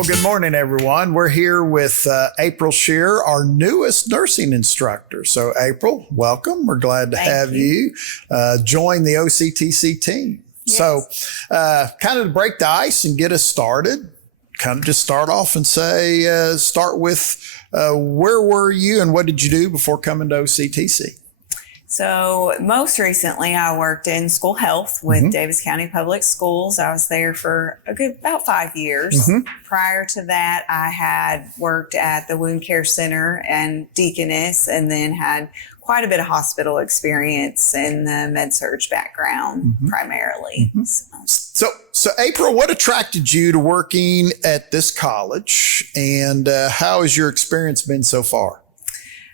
Well, good morning, everyone. We're here with April Scherrer, our newest nursing instructor. So, April, welcome. We're glad to have you join the OCTC team. Yes. So, kind of to break the ice and get us started, kind of just start off and say, start with where were you and what did you do before coming to OCTC? So most recently, I worked in school health with Davis County Public Schools. I was there for about 5 years. Prior to that, I had worked at the Wound Care Center and Deaconess, and then had quite a bit of hospital experience in the med-surg background primarily. So April, what attracted you to working at this college, and how has your experience been so far?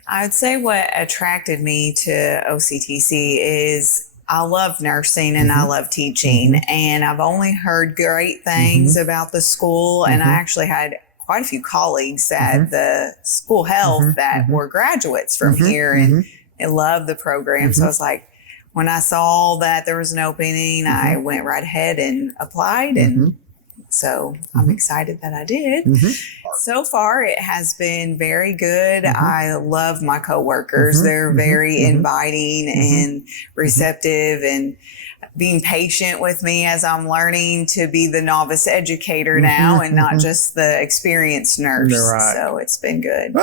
I'd say what attracted me to OCTC is I love nursing and I love teaching, and I've only heard great things about the school, and I actually had quite a few colleagues at the school health that were graduates from here and loved the program. So I was like, when I saw that there was an opening, I went right ahead and applied, and so I'm excited that I did. So far, it has been very good. I love my coworkers. They're very inviting and receptive, and being patient with me as I'm learning to be the novice educator now and not just the experienced nurse. Right. So it's been good.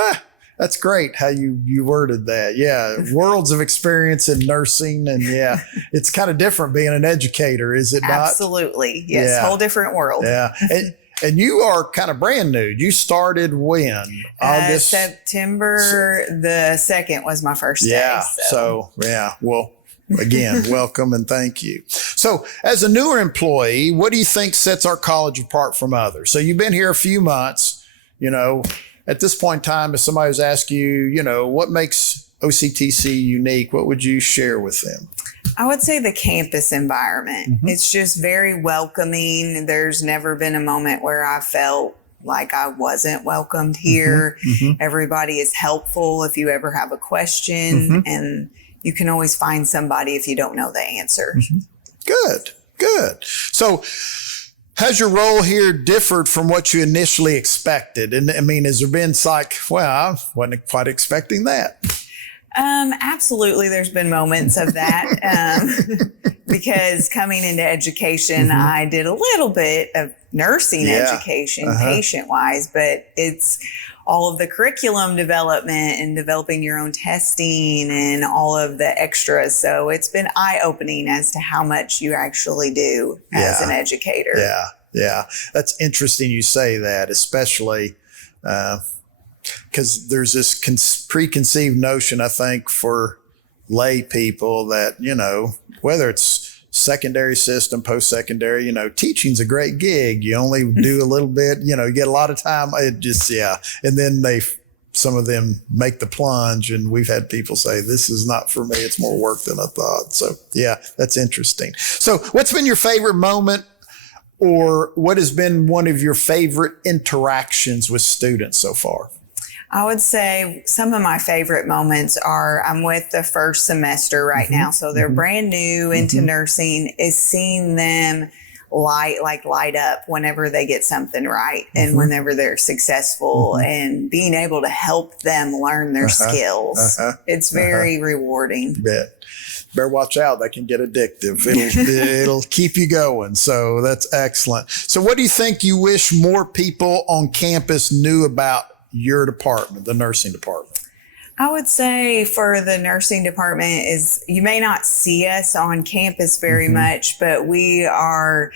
That's great how you worded that. Yeah. Worlds of experience in nursing. And it's kind of different being an educator, is it not? Absolutely. Yes. Whole different world. Yeah. And you are kind of brand new. You started when? August? September the 2nd was my first day. Well, again, welcome and thank you. So as a newer employee, what do you think sets our college apart from others? So you've been here a few months, at this point in time, if somebody was asking you, what makes OCTC unique, what would you share with them? I would say the campus environment. It's just very welcoming. There's never been a moment where I felt like I wasn't welcomed here. Everybody is helpful if you ever have a question, and you can always find somebody if you don't know the answer. Good. So has your role here differed from what you initially expected? And I mean, has there been I wasn't quite expecting that? Absolutely. There's been moments of that, because coming into education, I did a little bit of nursing education, patient-wise, but it's all of the curriculum development and developing your own testing and all of the extras. So it's been eye-opening as to how much you actually do as an educator. Yeah. That's interesting you say that, especially because there's this preconceived notion, I think, for lay people that, whether it's secondary system, post-secondary, teaching's a great gig. You only do a little bit, you get a lot of time. It just, And then some of them make the plunge, and we've had people say, this is not for me. It's more work than I thought. So that's interesting. So what's been your favorite moment, or what has been one of your favorite interactions with students so far? I would say some of my favorite moments are I'm with the first semester right now. So they're brand new into nursing, is seeing them light up whenever they get something right and whenever they're successful and being able to help them learn their skills. It's very rewarding. Better watch out. That can get addictive. It'll keep you going. So that's excellent. So what do you think you wish more people on campus knew about your department, the nursing department? I would say for the nursing department is you may not see us on campus very much, but we are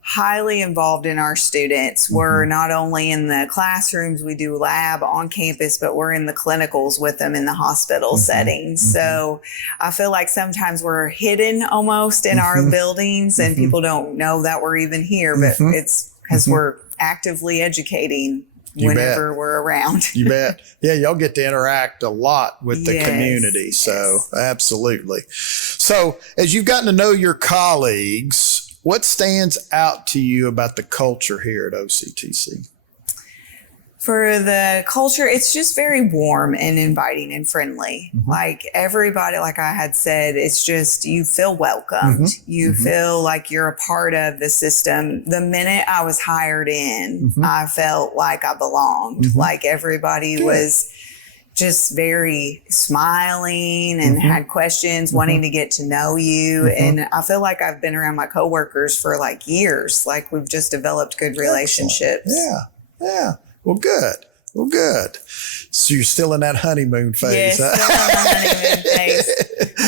highly involved in our students. We're not only in the classrooms, we do lab on campus, but we're in the clinicals with them in the hospital settings. So I feel like sometimes we're hidden almost in our buildings and people don't know that we're even here, but it's because we're actively educating whenever we're around. You bet. Yeah, y'all get to interact a lot with the community. So absolutely. So as you've gotten to know your colleagues, what stands out to you about the culture here at OCTC? For the culture, it's just very warm and inviting and friendly. Like everybody, like I had said, it's just you feel welcomed. You feel like you're a part of the system. The minute I was hired in, I felt like I belonged. Like everybody was just very smiling and had questions, wanting to get to know you. And I feel like I've been around my coworkers for like years. Like we've just developed good relationships. Yeah. Well, good. So you're still in that honeymoon phase. Yes, still in the honeymoon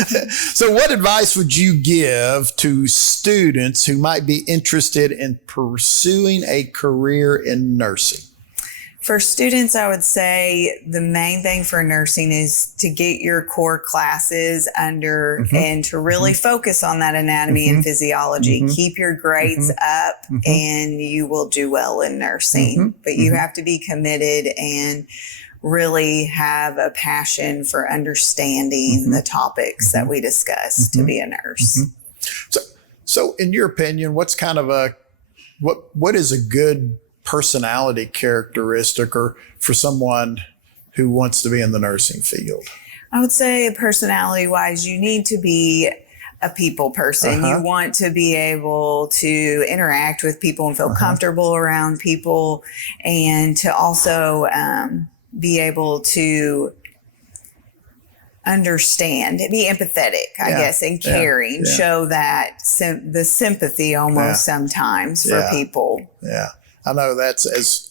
phase. So what advice would you give to students who might be interested in pursuing a career in nursing? For students, I would say the main thing for nursing is to get your core classes under and to really focus on that anatomy and physiology. Keep your grades up and you will do well in nursing. But you have to be committed and really have a passion for understanding the topics that we discuss to be a nurse. So in your opinion, what's kind of what is a good personality characteristic or for someone who wants to be in the nursing field? I would say personality wise, you need to be a people person. You want to be able to interact with people and feel comfortable around people, and to also be able to understand, be empathetic, I guess, and caring, show that the sympathy almost sometimes for people. Yeah. I know that's as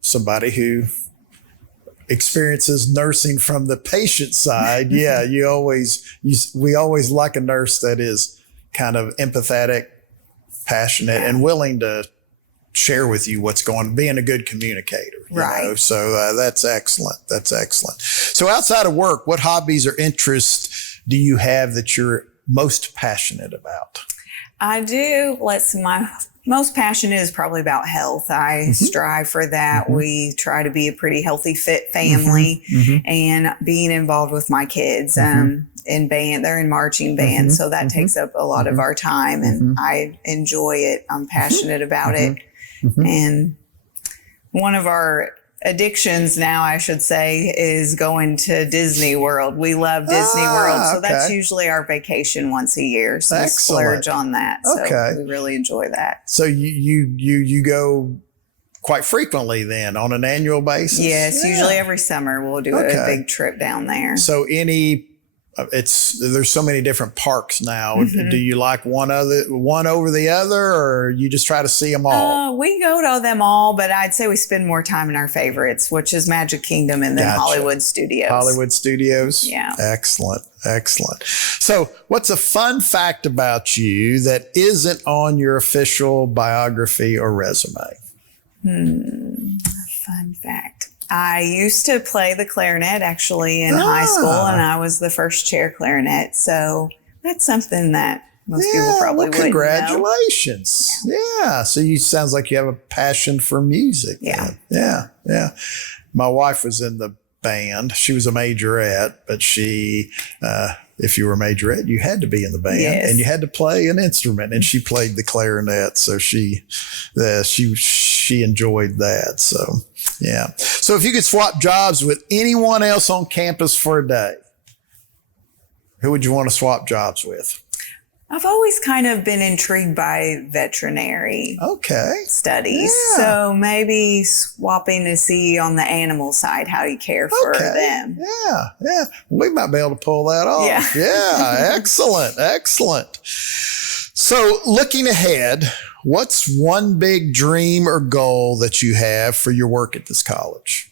somebody who experiences nursing from the patient side. We always like a nurse that is kind of empathetic, passionate, and willing to share with you what's going on, being a good communicator. You know? So that's excellent. So outside of work, what hobbies or interests do you have that you're most passionate about? I do. My most passionate is probably about health. I strive for that. We try to be a pretty healthy, fit family, and being involved with my kids in band. They're in marching band, so that takes up a lot of our time, and I enjoy it. I'm passionate about it. And one of our addictions now, I should say, is going to Disney World. We love Disney World. So that's usually our vacation once a year. So we splurge on that. So we really enjoy that. So you go quite frequently then on an annual basis? Yes, usually every summer we'll do a big trip down there. So there's so many different parks now. Do you like one over the other, or you just try to see them all? We go to them all, but I'd say we spend more time in our favorites, which is Magic Kingdom and then Hollywood Studios. Yeah. Excellent. So what's a fun fact about you that isn't on your official biography or resume? Fun fact. I used to play the clarinet actually in high school, and I was the first chair clarinet. So that's something that most people probably wouldn't know. Congratulations. Yeah. So sounds like you have a passion for music. Yeah. My wife was in the band. She was a majorette, but if you were a majorette, you had to be in the band and you had to play an instrument, and she played the clarinet. So she enjoyed that. So, yeah. So if you could swap jobs with anyone else on campus for a day, who would you want to swap jobs with? I've always kind of been intrigued by veterinary studies. Yeah. So maybe swapping to see on the animal side how you care for them. Yeah. We might be able to pull that off. Yeah. Excellent. So looking ahead, what's one big dream or goal that you have for your work at this college?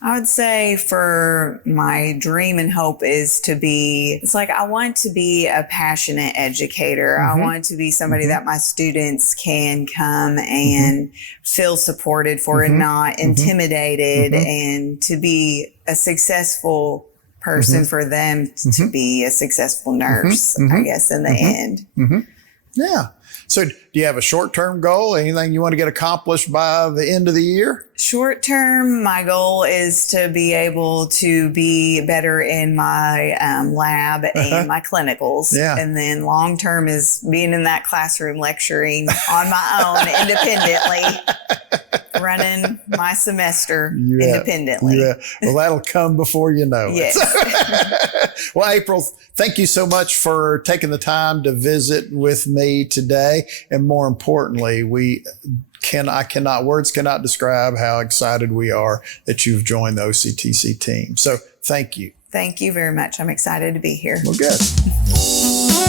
I would say for my dream and hope is I want to be a passionate educator. I want to be somebody that my students can come and feel supported for and not intimidated, and to be a successful person for them to be a successful nurse, I guess, in the end. Yeah. So do you have a short-term goal? Anything you want to get accomplished by the end of the year? Short-term, my goal is to be able to be better in my lab and my clinicals. Yeah. And then long-term is being in that classroom lecturing on my own independently. running my semester You bet. independently. You bet. Well, that'll come before you know Yes. it. Well, April, thank you so much for taking the time to visit with me today. And more importantly, words cannot describe how excited we are that you've joined the OCTC team. So thank you. Thank you very much. I'm excited to be here. Well, good.